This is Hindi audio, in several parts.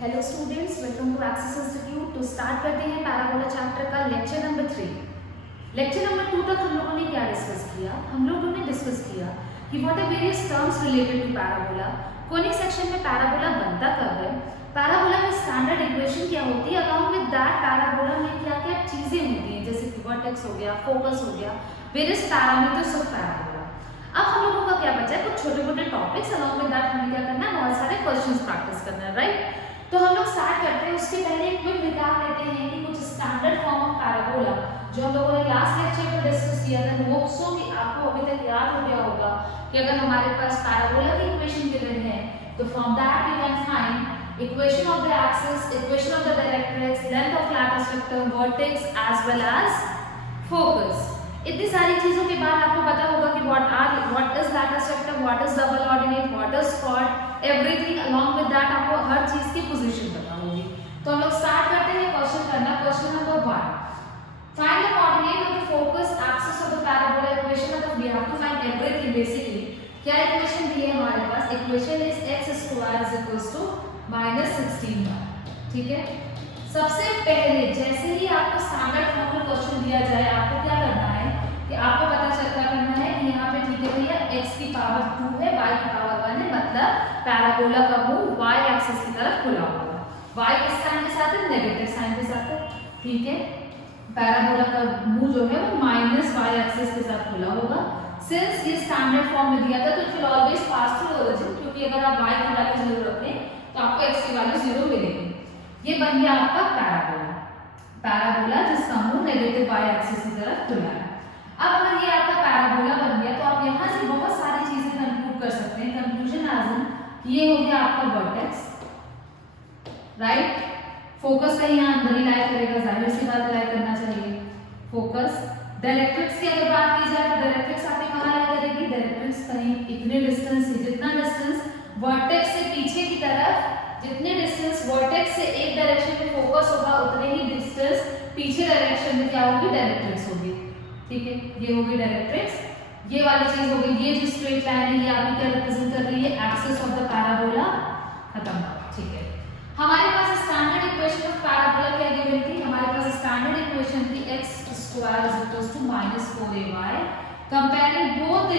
Hello students, welcome to Access institute. तो स्टार्ट करते हैं पैराबोला चैप्टर का लेक्चर नंबर 3। लेक्चर नंबर 2 तक हम लोगों ने क्या डिस्कस किया? हम लोगों ने डिस्कस किया कि what are various terms related to parabola, conic section में पैराबोला बनता कब है, पैराबोला की स्टैंडर्ड इक्वेशन क्या होती है, अलॉन्ग विद दैट पैराबोला में क्या क्या चीजें होती हैं, जैसे कि वर्टेक्स हो गया, फोकस हो गया, वेरियस पैरामीटर्स ऑफ पैराबोला। अब हम लोगों का क्या बचा है? कुछ छोटे मोटे टॉपिक्स, अलॉन्ग विद दैट हमें क्या करना है, बहुत सारे क्वेश्चंस प्रैक्टिस करना है, राइट? तो हम लोग स्टार्ट करते हैं। उसके पहले एक क्विक रिकैप लेते हैं कि कुछ स्टैंडर्ड फॉर्म ऑफ पैराबोला जो हम लोगों ने लास्ट लेक्चर में डिस्कस किया था, वो सो कि आपको अभी तक याद हो गया होगा कि अगर हमारे पास पैराबोला की इक्वेशन गिवन है तो from that we can find equation of the axis, equation of the directrix, length of latus rectum, vertex as well as focus. इतनी सारी चीजों के बाद आपको पता होगा कि what is latus rectum, what is double ordinate, what is chord, everything along with that आपको हर चीज की पोजीशन पता होगी। तो हम लोग स्टार्ट करते हैं क्वेश्चन करना। Question number 1, find the coordinate of the focus axis of the parabola equation. मतलब we have to find everything. Basically क्या इक्वेशन दी है हमारे पास? Equation is x² = -16y। ठीक है, सबसे पहले जैसे ही आपको स्टैंडर्ड फॉर्म में क्वेश्चन दिया जाए, आपको क्या करना है कि आपको पता चलता करना है कि यहाँ पे ठीक है भैया x की पावर 2 है, y की पावर 1 है, मतलब पैराबोला का मुंह y एक्सिस की तरफ खुला होगा। y किस साइन के साथ है? नेगेटिव साइन के साथ है। ठीक है, पैराबोला का मुंह जो है वो -y एक्सिस के साथ खुला होगा। सिंस ये स्टैंडर्ड फॉर्म में दिया था तो it will always pass through origin, क्योंकि अगर आप y की वैल्यू 0 रखें तो आपको x की वैल्यू 0 मिलेगी। ये बन गया आपका पैराबोला, पैराबोला जिसका मुंह नेगेटिव y एक्सिस की तरफ खुला है। अब अगर ये आपका पैराबोला बन गया तो आप यहाँ से बहुत सारी चीजें कंक्लूड कर सकते हैं। कंक्लूजन एज इन ये हो गया आपका वर्टेक्स, राइट? फोकस कहीं यहाँ अंदर ही लाई करेगा, जाहिर सी बात लाई करना चाहिए फोकस। डायरेक्ट्रिक्स की अगर बात की जाए तो डायरेक्ट्रिक्स आपकी कहाँ लाई करेगी? डायरेक्ट्रिक्स कहीं इतने डिस्टेंस से, जितना डिस्टेंस वर्टेक्स से पीछे की तरफ, जितने डिस्टेंस वर्टेक्स से एक डायरेक्शन में फोकस होगा उतने ही डिस्टेंस पीछे डायरेक्शन में क्या होगी? डायरेक्ट्रिक्स होगी। ठीक है, ये होगी डायरेक्ट्रिक्स। ये वाली चीज हो गई। ये जो स्ट्रेट लाइन है ये आपकी क्या रिप्रेजेंट कर रही है? Axis of the parabola. खत्म। ठीक है, हमारे पास स्टैंडर्ड इक्वेशन ऑफ पैराबोला क्या गिवन थी? हमारे पास स्टैंडर्ड इक्वेशन थी x² = -4ay। Comparing both the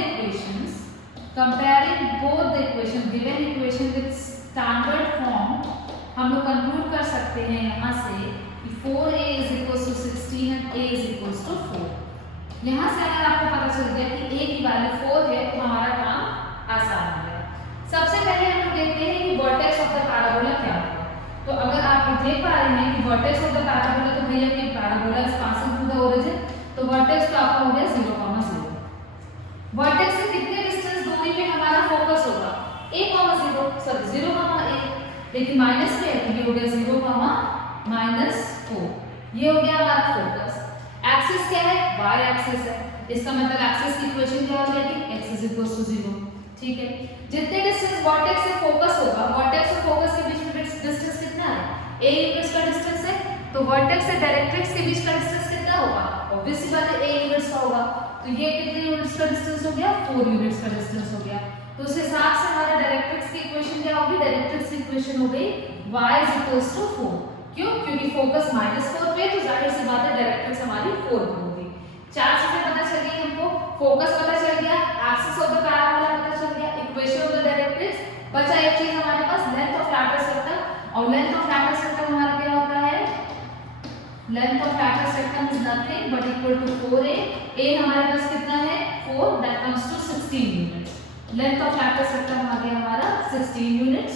equations, given equation with standard form, हम लोग कंक्लूड कर सकते हैं यहाँ से कि 4a = 16 and a = 4। यहाँ से अगर आपको पता चल गया कि a की वैल्यू 4 है तो हमारा काम आसान हो गया। सबसे पहले हम लोग देखते हैं कि वर्टेक्स ऑफ द पैराबोला क्या होगा। तो अगर आप देख पा रहे हैं कि वर्टेक्स ऑफ द पैराबोला, तो भैया कि parabola is passing through the origin, तो वर्टेक्स तो आपका हो गया 0, 0। वर्टेक्स से कितने डिस्टेंस दूरी पे हमारा फोकस होगा? a, 0, सॉरी 0, a, लेकिन माइनस में है तो ये हो गया 0, -4। ये हो गया हमारा फोकस। एक्सिस क्या है? y एक्सिस है, इसका मतलब एक्सिस की इक्वेशन क्या हो जाएगी? x = 0। ठीक है, जितने डिस्टेंस वर्टेक्स से फोकस होगा, वर्टेक्स और फोकस के बीच में डिस्टेंस कितना है? a यूनिट्स का डिस्टेंस है, तो वर्टेक्स से डायरेक्ट्रिक्स के बीच का डिस्टेंस कितना होगा? ऑब्वियसली बात है a यूनिट्स का होगा। तो ये कितने यूनिट्स का डिस्टेंस हो गया? 4 यूनिट्स का डिस्टेंस हो गया। तो उस हिसाब से हमारा डायरेक्ट्रिक्स की इक्वेशन क्या होगी? डायरेक्ट्रिक्स की इक्वेशन हो गई y = 4। क्यों? क्योंकि फोकस -4 पे, तो जाहिर सी बात है डायरेक्ट्रिक्स हमारी 4 पे होगी। 4 चीजें पता चल गई हमको। फोकस पता चल गया, एक्सिस ऑफ द पैराबोला पता चल गया, इक्वेशन ऑफ द डायरेक्ट्रिक्स। बचा एक चीज हमारे पास, लेंथ ऑफ लैटिस वेक्टर। और लेंथ ऑफ लैटिस वेक्टर हमारा क्या होता है? Length of latus rectum is nothing but equal to 4a। a हमारे पास कितना है? 4, that comes to 16 units. Length of latus rectum आ गया हमारा 16 यूनिट्स।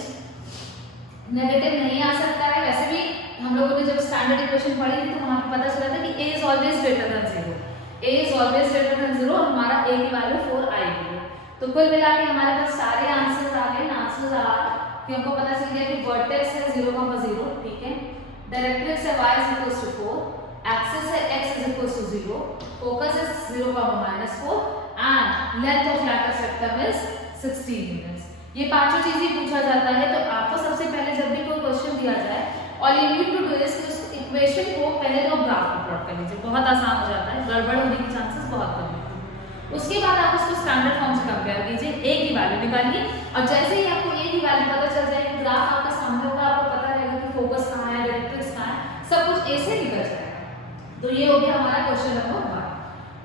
नेगेटिव नहीं आ सकता है। वैसे भी हम लोगों ने जब स्टैंडर्ड इक्वेशन पढ़ी थी तो वहां पे पता चला था कि a is always greater than 0। a is always greater than 0 और हमारा a की वैल्यू 4 आएगी। तो कुल मिला के हमारे पास सारे आंसर्स आ गए। आंसर्स आ कि हमको पता चल गया कि वर्टेक्स है 0, 0। ठीक है, डायरेक्ट्रिक्स है y = 4, एक्सिस है x = 0, फोकस है 0, -4 and length of latus rectum is 16 units. ये पांचों चीजें पूछा जाता है। तो आपको सबसे पहले जब भी कोई क्वेश्चन दिया जाए, all you need to do is उस इक्वेशन को पहले तो ग्राफ में प्लॉट कर लीजिए, बहुत आसान हो जाता है, गड़बड़ होने के चांसेस बहुत कम होते हैं। उसके बाद आप उसको स्टैंडर्ड फॉर्म से कंपेयर कीजिए, a की वैल्यू निकालिए और जैसे ही आपको a की वैल्यू पता चल जाएगी, ग्राफ आपका सामने होगा, आपको पता रहेगा कि कहाँ है, डायरेक्ट्रिक्स कहाँ है, सब कुछ ए से निकल जाएगा। तो ये हो गया हमारा question number 1।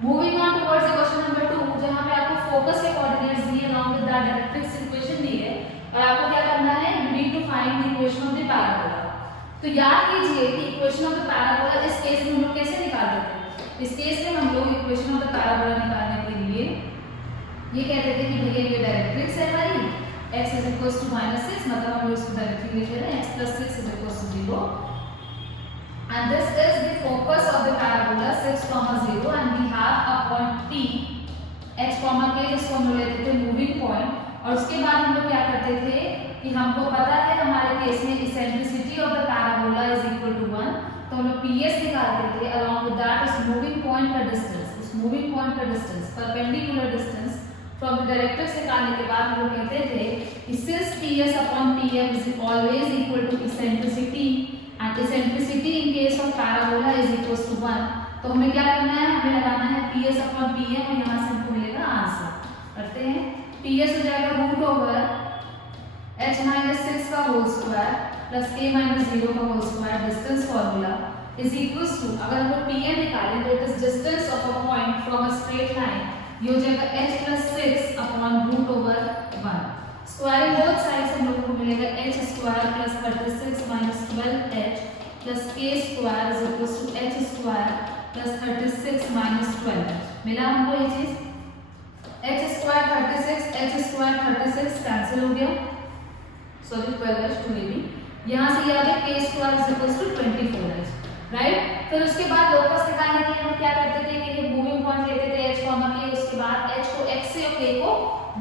Moving on towards question number 2, जहाँ पे आपको फोकस के कोऑर्डिनेट्स दिए along with the directrix equation दी है और आपको क्या करना है, you need to find the equation of the parabola. तो याद कीजिए कि इक्वेशन ऑफ द पैराबोला इस केस में हम लोग कैसे निकाल देते हैं, इस केस में हम लोग इक्वेशन ऑफ द पैराबोला निकालने के लिए ये कहते थे कि भैया ये डायरेक्ट्रिक्स है हमारी, x is equals to -6, मतलब हम लोग इसको डायरेक्टली लिख रहे हैं x plus 6 is equals to 0, and this is the focus of the parabola 6, 0, and we have a point P, h, k, जिसको हम लोग लेते थे मूविंग पॉइंट। और उसके बाद हम लोग क्या करते थे कि हमको पता है हमारे केस में eccentricity of the parabola is equal to 1, तो हम लोग PS निकालते थे अलॉन्ग विद दैट उस मूविंग पॉइंट का डिस्टेंस, उस मूविंग पॉइंट का distance perpendicular distance from the directrix निकालने के बाद हम लोग कहते थे कि since PS upon PM is always equal to eccentricity and eccentricity in case of parabola is equals to 1, तो हमें क्या करना है, हमें लगाना है PS upon PM और यहाँ से हमको मिलेगा आंसर। करते हैं, PS हो जाएगा रूट ओवर h minus 6 का whole square plus k minus 0 का whole square, distance formula is equals to, अगर हम लोग PM निकालें तो it is distance of a point from a straight line, ये हो जाएगा h plus 6 upon root over 1। Squaring both sides हम लोगों को मिलेगा h square plus 36 minus 12h plus k square is equals to h square plus 36 minus 12h। मिला हमको ये चीज, h square 36, h square 36 cancel हो गया, सॉरी 12h 2ab, यहाँ से ये आ गया k square is equals to 24h, right. फिर उसके बाद लोकस निकालने के लिए हम क्या करते थे कि मूविंग पॉइंट लेते थे h, k, उसके बाद h को x से और k को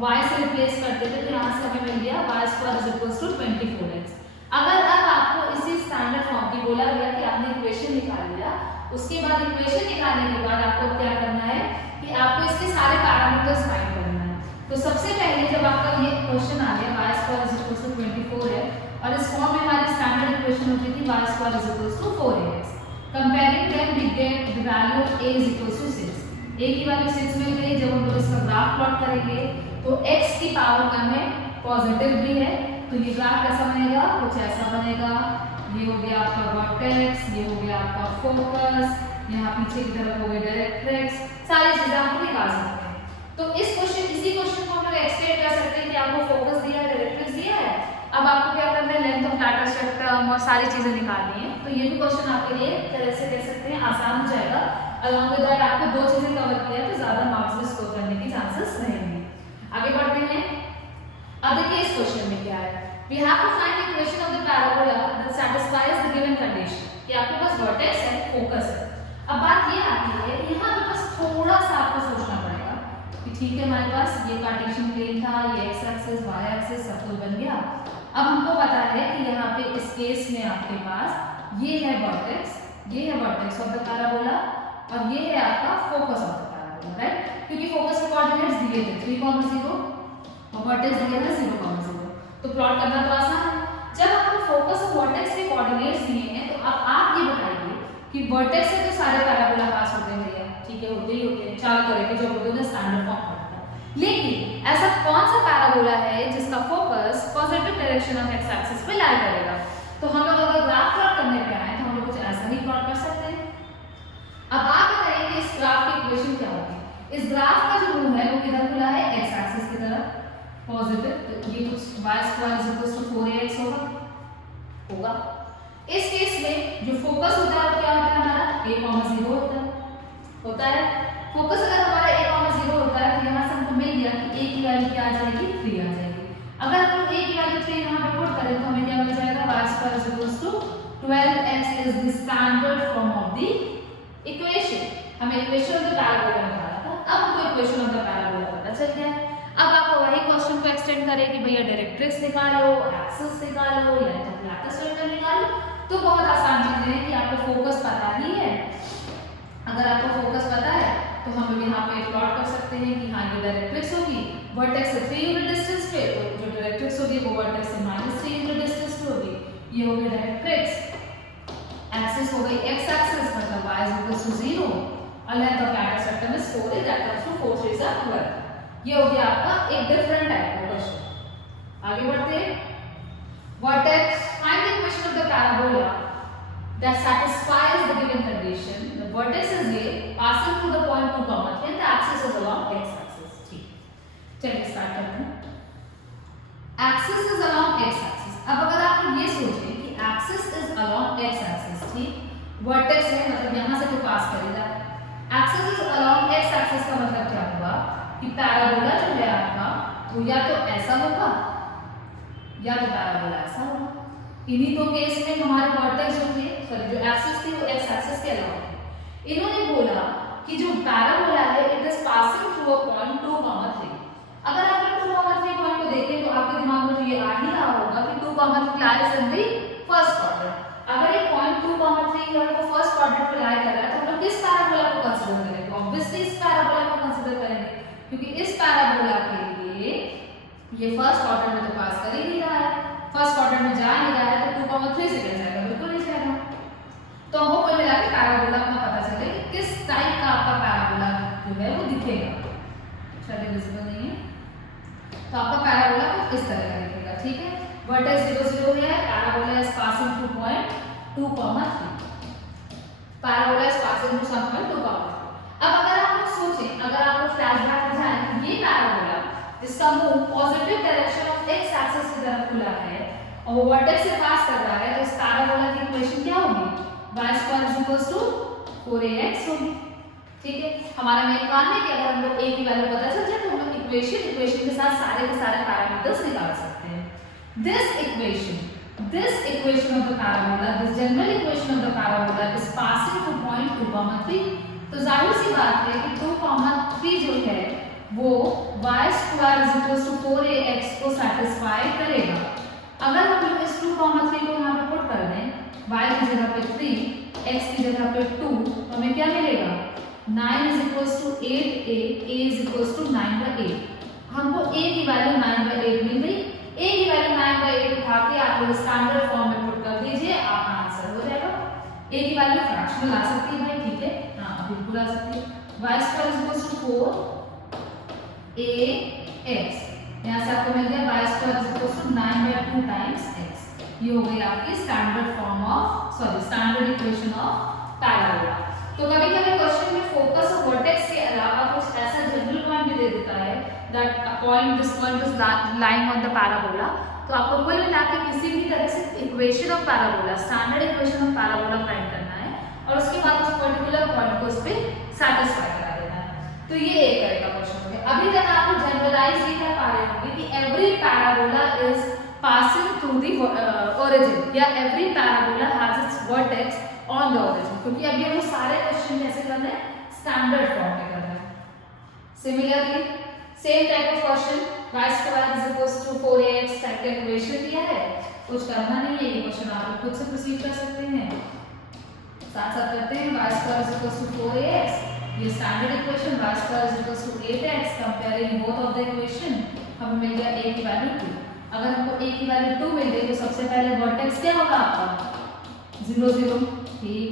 y से रिप्लेस करते थे, तो यहाँ से हमें मिल गया y square is equals to 24x। अगर अब आपको इसी स्टैंडर्ड फॉर्म की बोला गया कि आपने इक्वेशन निकाल लिया, उसके बाद इक्वेशन निकालने के बाद आपको क्या करना है कि आपको इसके सारे पैरामीटर्स फाइंड करना है। तो सबसे पहले जब आपका ये क्वेश्चन आ गया y square is equals to 24 है और इस फॉर्म में हमारी स्टैंडर्ड इक्वेशन होती थी y square is equals to 4ax, comparing them we get the value of a is equals to 6। a की वैल्यू 6 मिल गई। जब हम लोग इसका ग्राफ प्लॉट करेंगे तो x की पावर कम है, पॉजिटिव भी है, तो ये ग्राफ कैसा बनेगा, कुछ ऐसा बनेगा। ये हो गया आपका वर्टेक्स, ये हो गया आपका फोकस, यहाँ पीछे की तरफ हो गया डायरेक्ट्रिक्स, सारी चीजें आपको निकाल सकते हैं। तो इस क्वेश्चन, इसी क्वेश्चन को हम लोग एक्सटेंड कर सकते हैं कि आपको फोकस दिया है, डायरेक्ट्रिक्स दिया है, अब आपको क्या करना है, लेंथ ऑफ डाटा स्पेक्ट्रम और सारी चीजें निकालनी है। तो ये भी क्वेश्चन आपके लिए तरह से कह सकते हैं आसान हो जाएगा। अलॉन्ग विद दैट आपको दो चीजें कवर किया तो ज्यादा मार्क्स में स्कोर करने के चांसेस रहेंगे। आगे बढ़ते हैं। अब देखिए इस क्वेश्चन में क्या है, we have to find the equation of the parabola that satisfies the given condition कि आपके पास वर्टेक्स है, फोकस है। अब बात ये आती है, यहाँ पे बस थोड़ा सा आपको सोचना पड़ेगा कि ठीक है हमारे पास ये कार्टेशियन प्लेन था, ये एक्स एक्सिस, वाई एक्सिस सब कुछ बन गया। अब हमको पता है कि यहाँ पे इस केस में आपके पास ये है वर्टेक्स, ये है वर्टेक्स ऑफ द पैराबोला और ये है आपका focus of the parabola, right. क्योंकि फोकस के कोऑर्डिनेट्स दिए थे 3,0 और वर्टेक्स दिया था 0,0, तो प्लॉट करना तो आसान है। जब आपको फोकस और वर्टेक्स के कोऑर्डिनेट्स दिए हैं तो अब आप ये बताइए कि वर्टेक्स से तो सारे पैराबोला पास होते हैं भैया, ठीक है, होते ही होते हैं, चार तरह के जो होते हैं स्टैंडर्ड फॉर्म पड़ता है। लेकिन ऐसा कौन सा पैराबोला है जिसका focus positive direction of x axis पे लाई करेगा? तो हम लोग अगर ग्राफ प्लॉट करने पे आए तो हम लोग कुछ ऐसा ही प्लॉट कर सकते हैं। अब आप बताइए कि इस ग्राफ की इक्वेशन क्या होगी। इस ग्राफ का जो मूव है वो किधर खुला है, एक्स एक्सिस की तरफ पॉजिटिव, तो ये कुछ y square is equal to 4ax होगा। इस केस में जो फोकस होता है वो क्या होता है हमारा a, 0 होता है। फोकस अगर हमारा a, 0 होता है तो यहाँ से हमको मिल गया कि a की वैल्यू क्या आ जाएगी, 3 आ जाएगी। अगर हम a की वैल्यू 3 यहाँ पे पुट करें तो हमें क्या मिल जाएगा, y square is equal to 12x is the standard form of the equation. हमें इक्वेशन ऑफ द पैराबोला निकालना था, अब हमको इक्वेशन ऑफ द पैराबोला पता चल गया है। अब आप वही क्वेश्चन को एक्सटेंड करें कि भैया डायरेक्ट्रिक्स निकालो, एक्सिस निकालो, लेंथ ऑफ लैटिस वेक्टर निकालो, तो बहुत आसान चीजें हैं कि आपको फोकस पता ही है। अगर आपको फोकस पता है तो हम लोग यहाँ पे प्लॉट कर सकते हैं कि हाँ ये डायरेक्ट्रिक्स होगी, वर्टेक्स से 3 यूनिट डिस्टेंस पे, तो जो डायरेक्ट्रिक्स होगी वो वर्टेक्स से -3 यूनिट डिस्टेंस पे होगी, ये हो गई डायरेक्ट्रिक्स। एक्सिस हो गई एक्स एक्सिस, मतलब y is equal to 0 और लेंथ ऑफ लैटिस वेक्टर में 4 है, दैट कम्स टू 4 3 are 12। ये हो गया आपका एक डिफरेंट टाइप का क्वेश्चन। आगे बढ़ते हैं। Vertex, find the equation of the parabola that satisfies the given condition. The vertex is A passing through the point 2, 3 and the axis is along x axis. ठीक, चलिए स्टार्ट करते हैं. Axis is along x axis. अब अगर आप ये सोचें कि axis is along x axis, ठीक, vertex है मतलब यहाँ से तो पास करेगा. Axis is along x axis का मतलब क्या हुआ कि पैराबोला जो है आपका वो या तो ऐसा होगा या तो पैराबोला ऐसा होगा. इन्हीं दो केस में हमारे वर्टेक्स जो थे, सॉरी जो एक्सिस थी वो एक्स एक्सिस के अलावा थे. इन्होंने बोला कि जो पैराबोला है it is passing through a point 2, 3. अगर आप 2, 3 पॉइंट को देखें तो आपके दिमाग में तो ये आ ही रहा होगा कि 2, 3 lies in the first quadrant. अगर एक पॉइंट 2, 3 है वो फर्स्ट क्वाड्रेंट पे लाई कर रहा है तो हम लोग किस पैराबोला को कंसीडर करेंगे? ऑब्वियसली इस पैराबोला को कंसीडर करेंगे क्योंकि इस पैराबोला के लिए ये फर्स्ट क्वाड्रेंट में तो पास कर ही नहीं रहा है, फर्स्ट क्वाड्रेंट में जा नहीं रहा है तो 2, 3 से कैसे जाएगा? बिल्कुल नहीं जाएगा. तो हमको कोई मिला के पैराबोला का पता चले कि किस टाइप का आपका पैराबोला जो है वो दिखेगा. चलिए विजिबल नहीं है तो आपका पैराबोला कुछ इस तरह का दिखेगा. ठीक है, वर्टेक्स 0, 0 है, parabola is passing through point 2, 3. Parabola is passing through some point 2, 3. अब अगर आप लोग सोचें, अगर आप लोग फ्लैशबैक में जाएं तो ये पैराबोला जिसका मुंह positive direction of x axis की तरफ खुला है और वो वर्टेक्स से पास कर रहा है तो इस पैराबोला की इक्वेशन क्या होगी? y² 4ax होगी. ठीक है, हमारा मेन काम है कि अगर हम लोग a की वैल्यू पता चल जाए तो हम लोग इक्वेशन के साथ सारे के सारे पैरामीटर्स निकाल सकते हैं. This equation of the parabola, this general equation of the parabola is passing through point 2, 3. तो जाहिर सी बात है कि 2, 3 जो है वो y² 4ax को सेटिस्फाई करेगा. अगर हम लोग इस 2, 3 को यहाँ पे पुट कर दें, y की जगह पे 3, x की जगह पे 2, तो हमें क्या मिलेगा? 9 = 8a, a = 9/8. हमको a की वैल्यू 9/8 मिल गई. a की वैल्यू 9/8 उठा के आप लोग स्टैंडर्ड फॉर्म में पुट कर दीजिए, आपका आंसर हो जाएगा. a की वैल्यू फ्रैक्शनल आ सकती है भाई, ठीक है, हाँ बिल्कुल आ सकती है. y² 4ax, यहाँ से आपको मिल गया y² 9/2 टाइम्स x. ये हो गई आपकी standard form of standard equation of parabola. तो कभी-कभी क्वेश्चन में फोकस और वर्टेक्स के अलावा कुछ ऐसा जनरल पॉइंट भी दे देता है that a point this point is lying on the parabola. तो आपको कुल मिला के किसी भी तरह से equation of parabola, standard equation of parabola find करना है और उसके बाद उस पर्टिकुलर पॉइंट को उस पे सेटिस्फाई करा देना है. तो ये एक तरह का क्वेश्चन हो गया. अभी तक आप जनरलाइज ये कह पा रहे होंगे कि every parabola is passing through the origin या every parabola has its vertex on the origin, क्योंकि अभी हम सारे क्वेश्चन कैसे कर रहे हैं? स्टैंडर्ड फॉर्म में कर रहे हैं. Similarly same type of question y² 4ax type का इक्वेशन दिया है, कुछ करना नहीं है, ये क्वेश्चन आप लोग खुद से प्रोसीड कर सकते हैं. साथ साथ करते हैं. y² 4ax, ये standard equation, y² 8x, comparing both of the equation हमें मिल गया a की वैल्यू 2. अगर हमको a की वैल्यू 2 मिल गई तो सबसे पहले वर्टेक्स क्या होगा आपका? 0, 0. ठीक,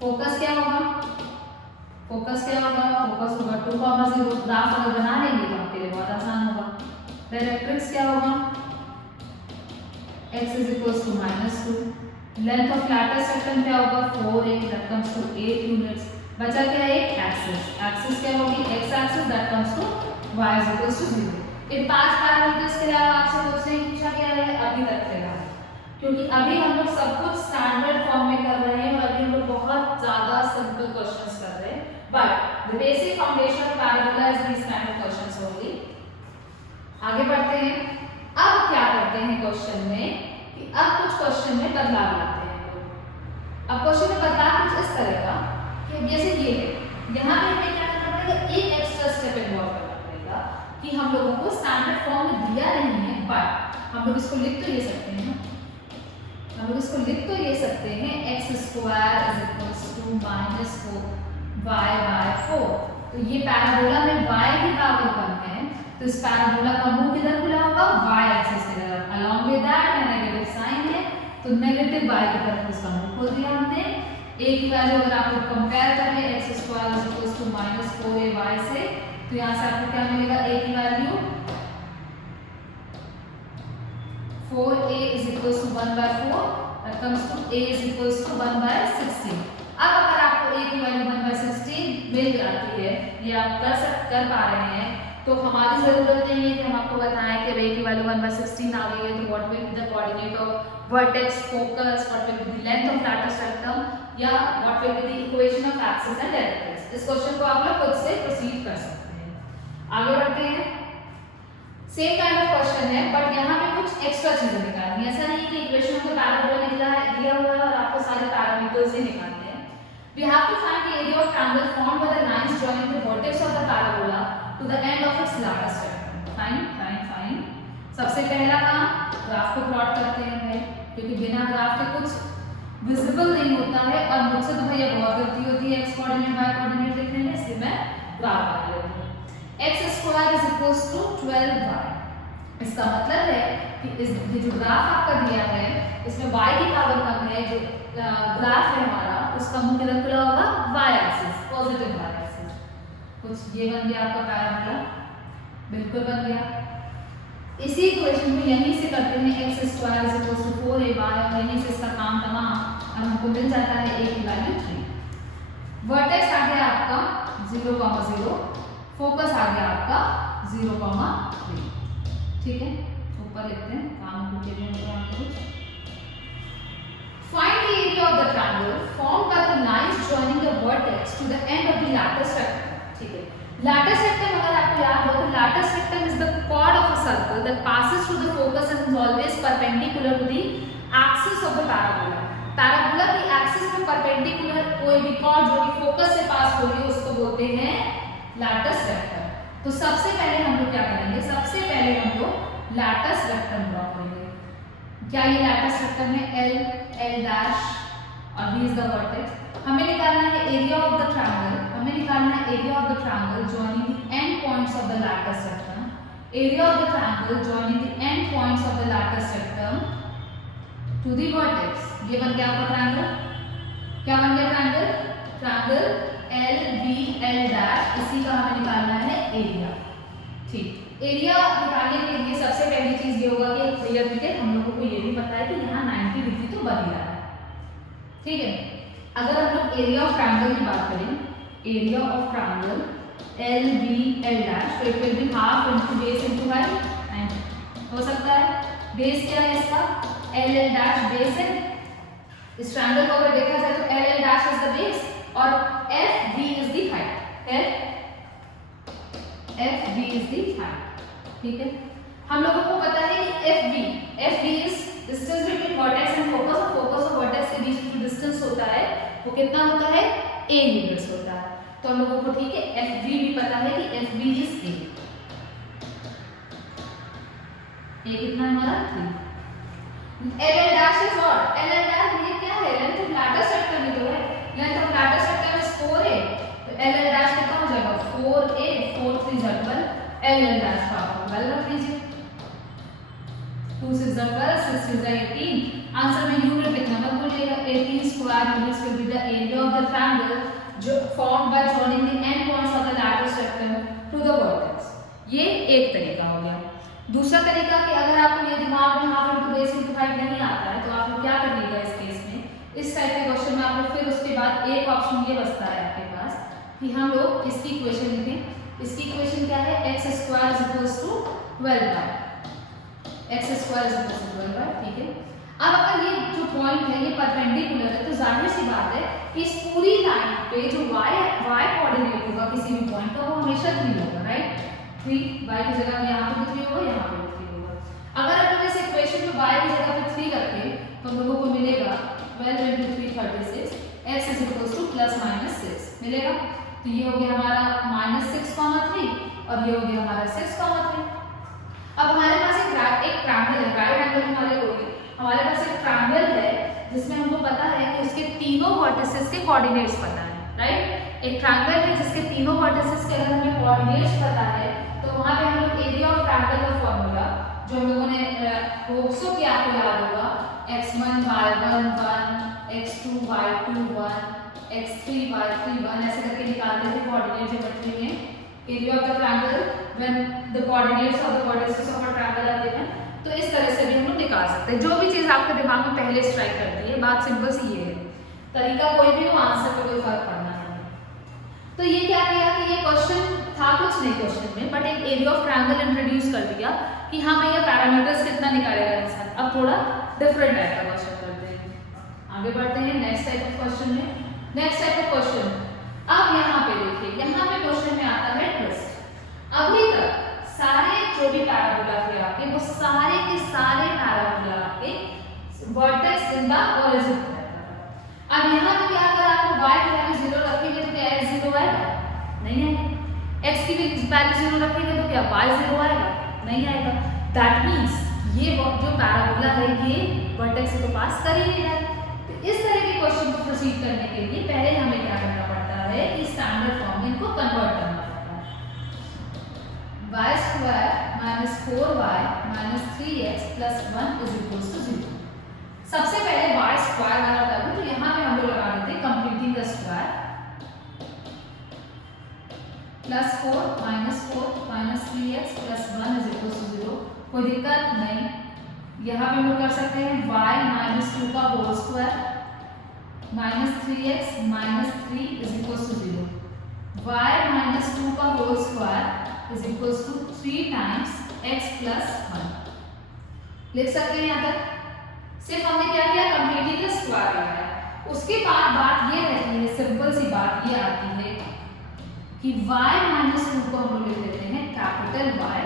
फोकस क्या होगा? फोकस होगा 2, 0. ग्राफ अगर बना लेंगे तो आपके लिए बहुत आसान होगा. डायरेक्ट्रिक्स क्या होगा? x = -2. Length of flattest section क्या होगा? 4a, that comes to 8 units. बचा क्या? एक एक्सिस क्या होगी? x axis, that comes to y = 0. इन 5 पैरामीटर्स के अलावा आपसे कुछ नहीं पूछा गया है अभी तक फिलहाल, क्योंकि अभी हम लोग सब कुछ स्टैंडर्ड फॉर्म में कर रहे हैं और अभी हम लोग बहुत ज्यादा सिंपल क्वेश्चंस कर रहे हैं. But the basic foundation of parabola is this kind of questions only. आगे बढ़ते हैं. अब क्या करते हैं क्वेश्चन में कि अब कुछ क्वेश्चन में बदलाव लाते हैं लोग. अब क्वेश्चन में बदलाव कुछ इस तरह का कि जैसे ये है, यहाँ पे हमें क्या करना पड़ेगा? एक एक्स्ट्रा स्टेप इन्वॉल्व करना पड़ेगा कि हम लोगों को स्टैंडर्ड फॉर्म में दिया नहीं है, बट हम लोग इसको लिख तो ये सकते हैं. x² - 4y/4. तो ये पैराबोला में y की पावर 1 है, तो इस पैराबोला का मुंह किधर खुला होगा? y एक्सिस की तरफ. अलॉन्ग विद दैट है नेगेटिव साइन है, तो नेगेटिव y की तरफ उसका मुंह खोल दिया हमने. a की वैल्यू अगर आप लोग कंपेयर करें x² - 4ay से, तो यहाँ से आपको क्या मिलेगा? a की value 4a = 1/4, that comes to a is equals to 1/16। अब अगर आपको a की वैल्यू 1/16 मिल जाती है, ये आप कर पा रहे हैं, तो हमारी जरूरत नहीं है कि हम आपको बताएं कि a की वैल्यू 1/16 आ गई है तो what will be the coordinate of vertex, focus, what will be the length of latus rectum, या what will be the equation of axis and directrix. इस क्वेश्चन को आप लोग खुद से प्रोसीड कर सकते हैं। आगे बढ़ते हैं। सेम काइंड ऑफ क्वेश्चन है, बट यहाँ पे कुछ एक्स्ट्रा चीजें निकालनी है। ऐसा नहीं कि इक्वेशन में पैराबोला निकला है, दिया हुआ है और आपको सारे पैरामीटर्स ही निकालने हैं। We have to find the area of triangle formed by the lines joining the vertex of the parabola to the end of its latus rectum. Fine. सबसे पहला काम, ग्राफ को प्लॉट करते हैं भाई, क्योंकि बिना ग्राफ के कुछ विजिबल नहीं होता है और मुझसे तो भैया बहुत गलती होती है एक्स कोऑर्डिनेट वाई कोऑर्डिनेट लिखने में, इसलिए मैं ग्राफ बना लेती हूँ। x² is equals to 12y। इसका मतलब है कि इस जो ग्राफ आपका दिया है इसमें y की पावर कम है, जो ग्राफ है हमारा उसका मुख्य रंग क्या होगा, y axis, positive y axis. कुछ ये बन गया आपका पैराबोला, बिल्कुल बन गया। इसी इक्वेशन को यहीं से करते हैं x² is equals to 4ay, और यहीं से इसका काम तमाम, और हमको मिल जाता है a की वैल्यू 3। वर्टेक्स आ गया आपका 0,0, फोकस आ गया आपका 0,3। ठीक है, ऊपर लिखते हैं, काम पूछे आपको। Find the area of the triangle formed by the lines joining the vertex to the end of the latus rectum. ठीक है, लैटिस रेक्टम अगर आपको याद हो तो latus rectum is the chord of a circle that passes through the focus and is always perpendicular to the axis of the parabola। Parabola की एक्सिस में परपेंडिकुलर कोई भी कॉर्ड जो कि फोकस से पास हो रही है उसको बोलते हैं लैटिस रेक्टम। तो सबसे पहले हम लोग क्या करेंगे, सबसे पहले हम लोग लैटिस रेक्टम ड्रॉ करेंगे। क्या ये लैटिस रेक्टम है, L डैश और B इज द वर्टेक्स। हमें निकालना है एरिया ऑफ द ट्रायंगल, हमें निकालना है area of the triangle joining the end points of the latus rectum. Area of the triangle joining the end points of the latus rectum to the vertex. ये बन गया आपका ट्रायंगल। क्या बन गया ट्रायंगल LBL डैश, इसी का हमें निकालना है एरिया। ठीक, एरिया निकालने के लिए सबसे पहली चीज ये होगा कि भैया देखिए हम लोगों को ये भी पता है कि यहाँ 90 डिग्री तो बन ही रहा है। ठीक है, अगर हम लोग एरिया ऑफ ट्रायंगल की बात करें, area of triangle LBL dash, तो it will be half into base into height 90। हो सकता है बेस क्या है इसका, LL डैश बेस है। इस ट्रायंगल को अगर देखा जाए तो LL dash is the base और FB is the height। FB is the height। ठीक है, हम लोगों को पता है कि FB is distance between vertex and focus, और फोकस और वर्टेक्स के बीच जो डिस्टेंस होता है वो कितना होता है, a मीटर्स होता है। तो हम लोगों को ठीक है FB भी पता है कि FB is a कितना है हमारा 3। LL dash is what, LL dash ये क्या है, लेंथ ऑफ लैटिस रेक्टम ही तो है। Length of latus rectum is 4a, तो LL डैश कितना हो जाएगा 4a, 4 3 जा 12, LL डैश का आप 12 रख लीजिए, 2 6 जा 12, 6 6 जा 18। आंसर में यूनिट लिखना मत भूलिएगा, 18 square units will be the area of the triangle जो formed by joining the end points of the latus rectum to the vertex. ये एक तरीका हो गया। दूसरा तरीका कि अगर आपको ये दिमाग में half into base into height नहीं आता है तो आप लोग क्या करिएगा इस केस में, इस टाइप के क्वेश्चन में आप लोग फिर उसके बाद एक ऑप्शन ये बचता है आपके पास कि हम लोग इसकी इक्वेशन लिखें। इसकी इक्वेशन क्या है, x² is equals to 12y, x² is equals to 12y। ठीक है, अब अगर ये जो पॉइंट है ये परपेंडिकुलर है तो जाहिर सी बात है कि इस पूरी लाइन पे जो y कोऑर्डिनेट होगा किसी भी पॉइंट का वो हमेशा 3 होगा, राइट। 3 y की जगह यहाँ पे 3 होगा, यहाँ पे 3 होगा। अगर अपन इस इक्वेशन में y की जगह पे 3 रखें तो हम लोगों को मिलेगा 12 into 3 36, x is equals to +-6 मिलेगा। तो ये हो गया हमारा -6,3 और ये हो गया हमारा 6,3। अब हमारे पास एक ट्रायंगल है, राइट एंगल हमारे हो गए, हमारे पास एक ट्रायंगल है जिसमें हमको पता है कि उसके तीनों वर्टिसेस के कोऑर्डिनेट्स पता है, राइट। एक ट्रायंगल है जिसके तीनों वर्टिसेस के अगर हमें कोऑर्डिनेट्स पता है तो वहां पे हम लोग एरिया ऑफ ट्रायंगल का फॉर्मूला जो हम लोगों ने होप्सो कि आपको याद होगा, x1 y1 1, x2 y2 1, x3 y3 1 ऐसे करके निकालते थे कोऑर्डिनेट ज्योमेट्री में। Area of the triangle when the coordinates of the vertices of a triangle are given, तो इस तरह से भी हम लोग निकाल सकते हैं। जो भी चीज़ आपके दिमाग में पहले स्ट्राइक करती है, बात सिंपल सी ये है, तरीका कोई भी हो, आंसर पे कोई फर्क पड़ना नहीं। तो ये क्या किया कि ये क्वेश्चन था कुछ नहीं क्वेश्चन में, बट एक एरिया ऑफ ट्रायंगल इंट्रोड्यूस कर दिया कि हाँ भैया पैरामीटर्स कितना निकालेगा इंसान। अब थोड़ा डिफरेंट टाइप का क्वेश्चन करते हैं, आगे बढ़ते हैं नेक्स्ट टाइप ऑफ क्वेश्चन में। नेक्स्ट टाइप ऑफ क्वेश्चन, अब यहाँ पे देखिए, यहाँ पे क्वेश्चन में आता है ट्विस्ट। अभी तक सारे जो भी पैराबोला थे आपके, वो सारे के सारे पैराबोला आपके वर्टेक्स इन द ओरिजिन पर रहता था। अब यहाँ पे क्या अगर आप y की वैल्यू 0 रखेंगे तो क्या x 0 आएगा? नहीं आएगा। x की वैल्यू 0 रखेंगे तो क्या y 0 आएगा? नहीं आएगा। दैट मीन्स ये जो पैराबोला है ये वर्टेक्स को पास कर ही नहीं रहा है। तो इस तरह के क्वेश्चन को प्रोसीड करने के लिए पहले हमें क्या करना पड़ता है कि स्टैंडर्ड फॉर्म में इनको कन्वर्ट करना पड़ता है। y square minus 4y minus 3x plus 1 is equals to 0। सबसे पहले y स्क्वायर वाला करूं तो यहाँ पे हम लोग लगा देते हैं completing the square, plus 4 minus 3x plus 1 is equals to 0। कोई दिक्कत नहीं। यहाँ पे हम लोग कर सकते हैं y माइनस 2 का whole square minus 3x minus 3 is equals to 0। y minus 2 का whole square is equals to 3 times x plus 1। लिख सकते हैं यहाँ तक। सिर्फ हमने क्या किया, कंप्लीटिंग द स्क्वायर लगाया। उसके बाद बात ये रहती है, सिंपल सी बात ये आती है कि y माइनस 2 को हम लोग लिख लेते हैं कैपिटल Y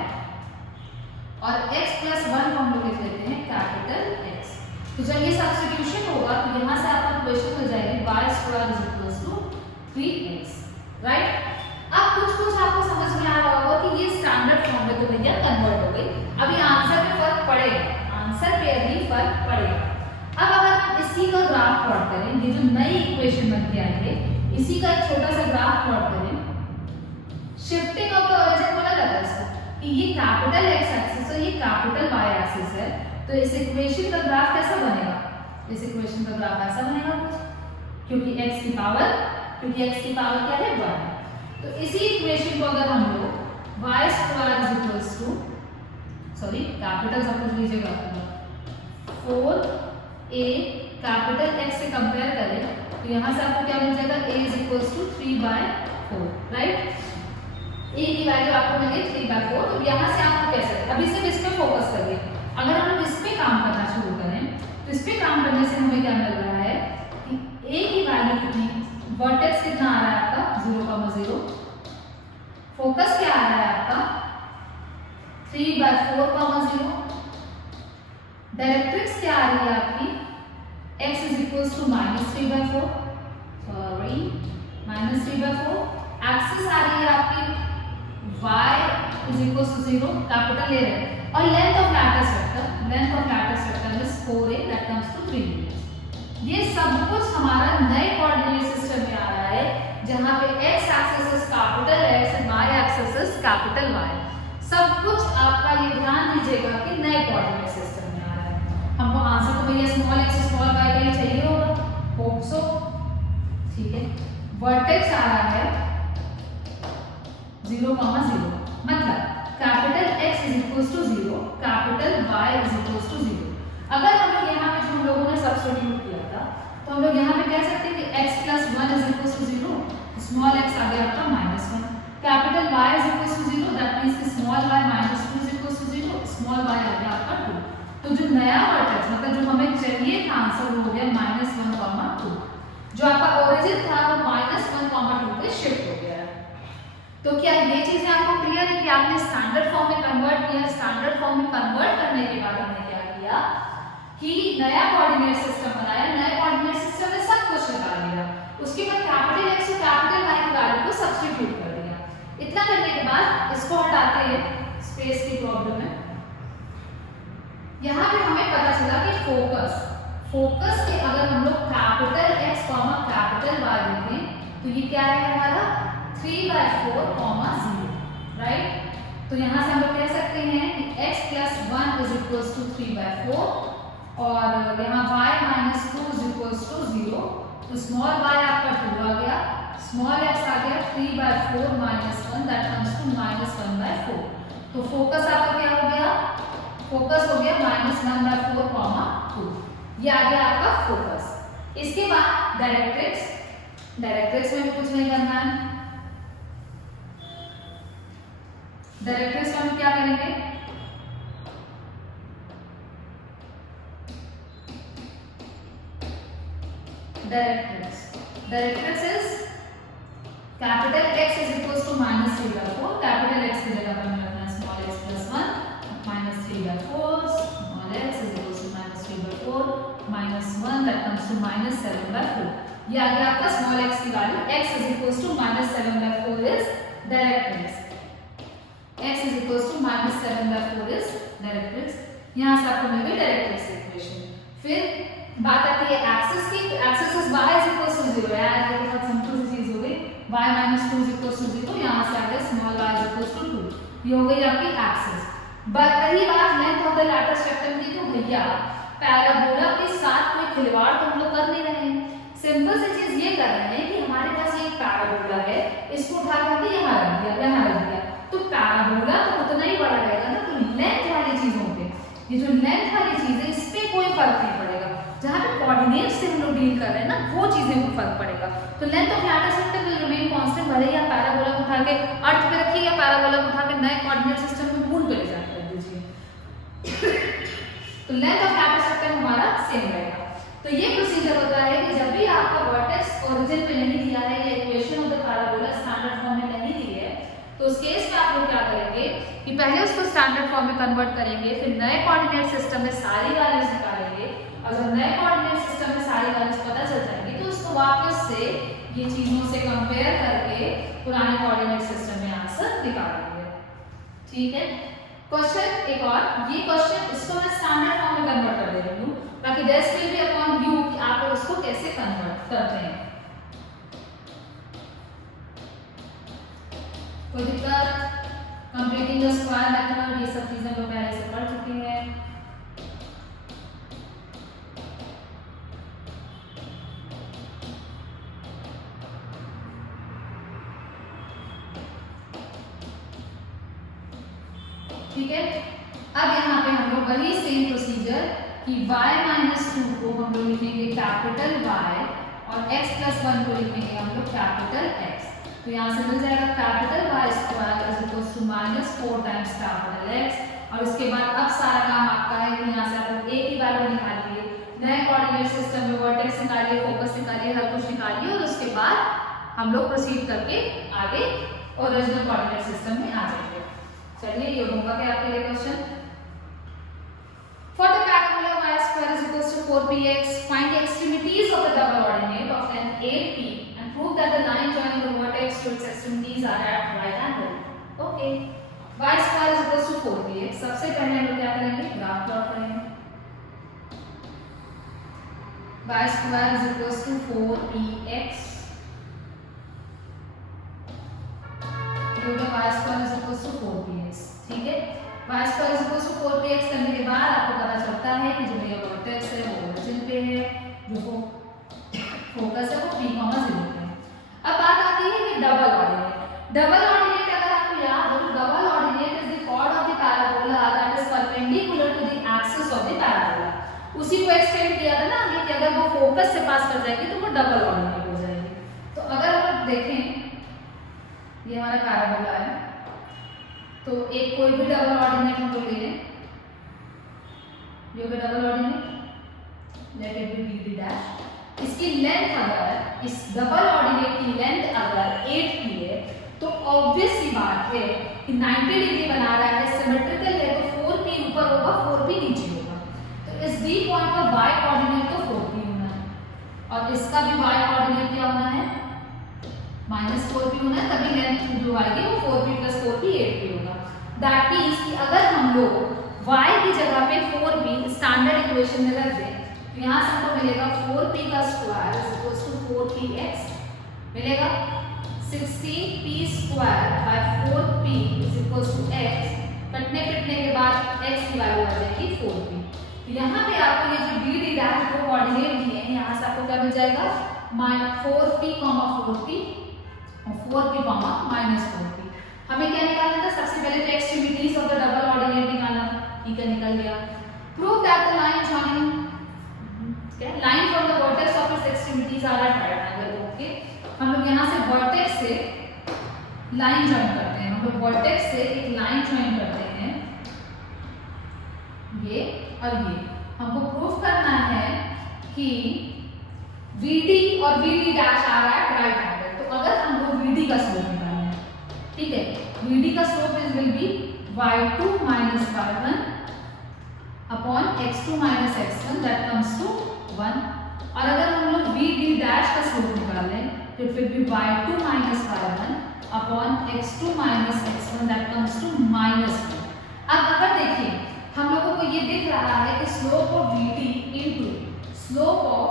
और x प्लस 1 को हम लोग लिख लेते हैं कैपिटल X। तो जब ये सब्स्टिट्यूशन होगा तो यहाँ से आपका इक्वेशन हो जाएगी y square is equals to 3x, right. अब कुछ आपको समझ में आ रहा होगा कि ये स्टैंडर्ड फॉर्म में तो भैया कन्वर्ट हो गई। अभी आंसर पे फर्क पड़ेगा, आंसर पे अभी फर्क पड़ेगा। अब अगर हम इसी का ग्राफ प्लॉट करें, ये जो नई इक्वेशन बन के आई है, इसी का एक छोटा सा ग्राफ प्लॉट करें, शिफ्टिंग ऑफ द ओरिजिन बोला जाता है इसको, कि ये कैपिटल x एक्सिस और ये कैपिटल y एक्सिस है। तो इस इक्वेशन का ग्राफ कैसा बनेगा? इस इक्वेशन का ग्राफ ऐसा बनेगा कुछ, क्योंकि x की पावर क्या है 1। तो इसी इक्वेशन को अगर हम लोग y square is equals to, sorry capital सब कुछ लीजिएगा, 4a कैपिटल x से कंपेयर करें तो यहाँ से आपको क्या मिल जाएगा, a is equals to 3/4, right. a की वैल्यू आपको मिली 3/4। तो यहाँ से आपको कैसे, अभी सिर्फ इस पे फोकस करिए। अगर हम लोग इस पे काम करना शुरू करें तो इस पे काम करने से हमें क्या मिल रहा है कि a की वैल्यू कितनी, वर्टेक्स कितना आ रहा है आपका 0,0, फोकस क्या आ रहा है आपका 3/4,0, डायरेक्ट्रिक्स क्या आ रही है आपकी x is equals to -3/4, sorry -3/4, axis आ रही है आपकी y is equals to 0, capital ले रहे हैं, और length of latus rectum is 4a that comes to 3। ये सब कुछ हमारा नए कोऑर्डिनेट सिस्टम में आ रहा है, जहां पे x axis is capital x और y axis is capital y। सब कुछ आपका ये ध्यान दीजिएगा कि नए कोऑर्डिनेट सिस्टम में आ रहा है। हमको आंसर तो भैया स्मॉल x स्मॉल y का ही चाहिए होगा, होप सो, ठीक है। वर्टेक्स आ रहा है 0,0, मतलब capital x is equals to 0, capital y is equals to 0। अगर हम लोग यहाँ पे जो हम लोगों ने सब्स्टिट्यूट किया था, तो हम लोग यहाँ पे कह सकते हैं कि x plus 1 is equals to 0, small x आ गया आपका -1, capital Y is equals to 0, that means कि small y -2 is equals to 0, small y आ गया आपका 2। तो जो नया वर्टेक्स, मतलब जो हमें चाहिए था आंसर, वो हो गया -1,2। जो आपका ओरिजिन था वो -1,2 पे शिफ्ट हो गया है। तो क्या ये चीजें आपको क्लियर है कि आपने स्टैंडर्ड फॉर्म में कन्वर्ट किया? स्टैंडर्ड फॉर्म में कन्वर्ट करने के बाद हमने क्या किया कि नया कोऑर्डिनेट सिस्टम बनाया, नए कोऑर्डिनेट सिस्टम में सब कुछ निकाल लिया, उसके बाद कैपिटल x और कैपिटल y की वैल्यू को सब्स्टिट्यूट कर दिया। इतना करने के बाद इसको हटाते हैं, स्पेस की प्रॉब्लम है। यहाँ पे हमें पता चला कि फोकस के अगर हम लोग कैपिटल x कैपिटल y देखें तो ये क्या है हमारा 3/4, 0, राइट। तो यहाँ से हम लोग कह सकते हैं कि x plus 1 is equals to 3/4 और यहाँ y -2 इज इक्वल्स टू 0। तो स्मॉल y आपका 2 आ गया, स्मॉल x आ गया 3/4 -1 दैट कम्स टू -1/4। तो फोकस आपका क्या हो गया, फोकस हो गया -1/4, 2। ये आ गया आपका फोकस। इसके बाद डायरेक्ट्रिक्स, डायरेक्ट्रिक्स में भी कुछ नहीं करना है। डायरेक्ट्रिक्स में हम क्या करेंगे, directrix is capital X is equal to -3/4, capital X की जगह पर हमें रखना है small x + 1 -3/4, small x is equal to -3/4 -1 that comes to -7/4। ये आ गया आपका स्मॉल x की value, x is equal to -7/4 is directrix, x is equal to -7/4 is directrix. यहां से आपको मिल गई डायरेक्ट्रिक्स इक्वेशन। फिर बात आती है एक्सिस की, तो axis is y is equal to 0, यार ये बहुत सिंपल सी चीज हो गई, y - 2 इज इक्वल टू 0, यहां से आ गया small y is equal to 2, ये हो गई आपकी एक्सिस। बात रही बात length of the latus rectum की, तो भैया पैराबोला के साथ कोई खिलवाड़ तो हम लोग कर नहीं रहे हैं, सिंपल सी चीज ये कर रहे हैं कि हमारे पास एक पैराबोला है, इसको उठा के हमने यहाँ रख दिया, यहाँ रख दिया, तो पैराबोला तो उतना ही बड़ा रहेगा ना, तो लेंथ वाली चीजों पे, ये जो लेंथ वाली चीज है इस पे कोई फर्क नहीं पड़ेगा, जहाँ पे कोऑर्डिनेट से हम लोग डील कर रहे हैं ना वो चीजें को फर्क पड़ेगा। तो length of latus rectum will remain constant, भले ही आप पैराबोला को उठा के अर्थ पे रखिए या पैराबोला को उठा के नए कोऑर्डिनेट सिस्टम में मून पे ले जाकर कर दीजिए। तो लेंथ ऑफ लैटिस रेक्टम हमारा सेम रहेगा। तो ये प्रोसीजर होता है कि जब भी आपका वर्टेक्स ओरिजिन पे नहीं दिया है या equation of the parabola standard form में नहीं दी है, तो उस केस में आप लोग क्या करेंगे कि पहले उसको स्टैंडर्ड फॉर्म में कन्वर्ट करेंगे, फिर नए कोऑर्डिनेट सिस्टम में सारी वैल्यूज निकालेंगे, और जब नए कोऑर्डिनेट सिस्टम में सारी वैल्यूज पता चल जाएंगी तो उसको वापस से ये चीजों से कंपेयर करके पुराने कोऑर्डिनेट सिस्टम में आंसर निकालेंगे। ठीक है, क्वेश्चन एक और, ये क्वेश्चन इसको मैं स्टैंडर्ड फॉर्म में कन्वर्ट कर दे रही हूँ, बाकी rest will be upon you कि आप उसको कैसे कन्वर्ट करते हैं। कोई दिक्कत? कंप्लीटिंग द स्क्वायर मेथड, ये सब चीजें लोग पहले से पढ़ चुके हैं। ठीक है, अब यहाँ पे हम लोग वही सेम प्रोसीजर कि y-2 को हम लोग लिखेंगे कैपिटल Y और x + 1 को लिखेंगे हम लोग कैपिटल X। तो यहाँ से मिल जाएगा capital Y square is equal to -4 times capital X, और इसके बाद अब सारा काम आपका है कि यहाँ से आप एक ही वैल्यू निकालिए, नए कोऑर्डिनेट सिस्टम में वर्टेक्स निकालिए, फोकस निकालिए, हर कुछ निकालिए, और उसके बाद हम लोग प्रोसीड करके आगे ओरिजिनल कोऑर्डिनेट सिस्टम में आ जाएंगे। चलिए ये होगा क्या आपके लिए question. For the parabola y square is equals to 4px, find the extremities of the double ordinate of length 8p and prove that the line joining the vertex to its extremities are at right angle. Okay. Y square is equals to 4px. सबसे पहले हम लोग क्या करेंगे, ग्राफ प्लॉट करेंगे। Y square is equals to 4px. y square is equals to 4px, ठीक है। y square is equals to 4px करने के बाद आपको पता चलता है कि जो मेरा वर्टेक्स है वो ओरिजिन पे है, जो फोकस है वो p, 0 पे है। अब बात आती है कि डबल ऑर्डिनेट। डबल ऑर्डिनेट अगर आपको याद हो, double ordinate is the chord of the parabola that is perpendicular to the axis of the parabola. उसी को एक्सटेंड किया था ना आगे कि अगर वो फोकस से पास कर जाएगी तो वो डबल ऑर्डिनेट हो जाएगी। तो अगर आप देखें ये हमारा पैराबोला है, तो एक कोई भी डबल ऑर्डिनेट हम लोग ले लें, ये double ordinate let it be dd dash. इसकी लेंथ अगर, इस डबल ऑर्डिनेट की लेंथ अगर 8p है, तो ऑब्वियस सी बात है कि 90 डिग्री बना रहा है, सिमेट्रिकल है, तो 4p ऊपर होगा, 4p नीचे होगा। तो इस d पॉइंट का y कोऑर्डिनेट तो 4p होना है, और इसका भी y कोऑर्डिनेट क्या होना है, -4p होना है, तभी लेंथ जो आएगी वो 4p + 4p 8p होगा। दैट मींस कि अगर हम लोग y की जगह पे 4p स्टैंडर्ड इक्वेशन में रख दें, तो यहाँ से हमको मिलेगा 4p का square is equal to 4px मिलेगा, 16p square by 4p is equal to x, कटने पिटने के बाद x की वैल्यू आ जाएगी 4p। तो यहाँ पे आपको ये जो dd डैश को कोऑर्डिनेट दिए हैं, यहाँ से आपको क्या मिल जाएगा, 4p, 4p और 4p, -4p। हमें क्या निकालना था, सबसे पहले तो extremities of the double ordinate निकालना था। ई का निकल गया। Prove that the line joining line from the vertex of its extremities are at right angle. Okay, हम लोग यहाँ से वर्टेक्स से लाइन ज्वाइन करते हैं, हम लोग वर्टेक्स से एक लाइन ज्वाइन करते हैं, ये और ये। हमको प्रूफ करना है कि VD और VD डैश आ रहा है राइट एंगल। तो अगर हमको VD का स्लोप निकालना है, ठीक है, VD का slope is will be y2 minus y1 upon x2 minus x1 that comes to 1। और अगर हम लोग VD डैश का स्लोप निकालें तो it will be y2 minus y1 upon x2 minus x1 that comes to -2। अब अगर देखिए हम लोगों को ये दिख रहा है कि slope of VD into slope of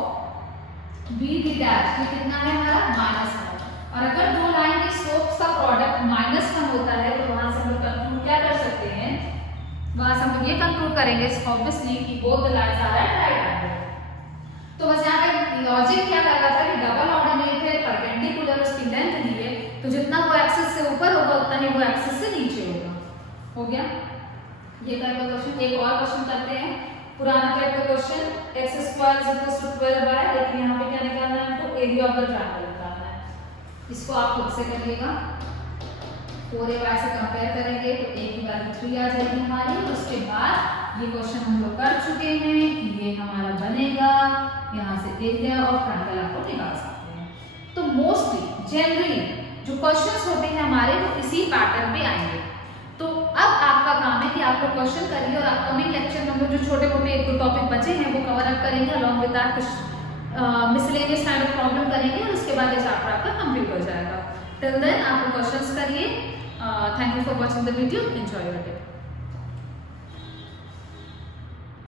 VD dash ये कितना है हमारा -1। और अगर दो लाइन के स्लोप्स का प्रोडक्ट -1 होता है तो वहां से हम लोग कंक्लूड क्या कर सकते हैं, वहां से हम लोग ये कंक्लूड करेंगे ऑब्वियसली कि both the lines are at right angle. तो बस यहाँ पे लॉजिक क्या कर रहा था कि डबल ऑर्डिनेट है, परपेंडिकुलर उसकी लेंथ दी है, तो जितना वो एक्सिस से ऊपर होगा उतना ही वो एक्सिस से नीचे होगा। हो गया ये टाइप का क्वेश्चन। एक और क्वेश्चन करते हैं, पुराना टाइप का क्वेश्चन, x² 12y, लेकिन यहाँ पे क्या निकालना है हमको, एरिया ऑफ द ट्रायंगल निकालना है। इसको आप खुद से करिएगा, 4ay से कंपेयर करेंगे तो a की वैल्यू 3 आ जाएगी हमारी। उसके बाद ये क्वेश्चन हम लोग कर चुके हैं कि ये हमारा बनेगा, यहाँ से एरिया ऑफ ट्रायंगल आपको निकाल सकते हैं। तो मोस्टली जनरली जो क्वेश्चंस होते हैं हमारे वो इसी पैटर्न पे आएंगे। तो अब आपका काम है कि आप लोग क्वेश्चन करिए और अपकमिंग लेक्चर में हम लोग जो छोटे मोटे एक दो टॉपिक बचे हैं वो कवर अप करेंगे, अलॉन्ग विद दैट कुछ मिसलेनियस काइंड ऑफ प्रॉब्लम करेंगे और उसके बाद ये चैप्टर आपका कंप्लीट हो जाएगा। टिल देन आप लोग क्वेश्चंस करिए। Thank you for watching the video, enjoy your day.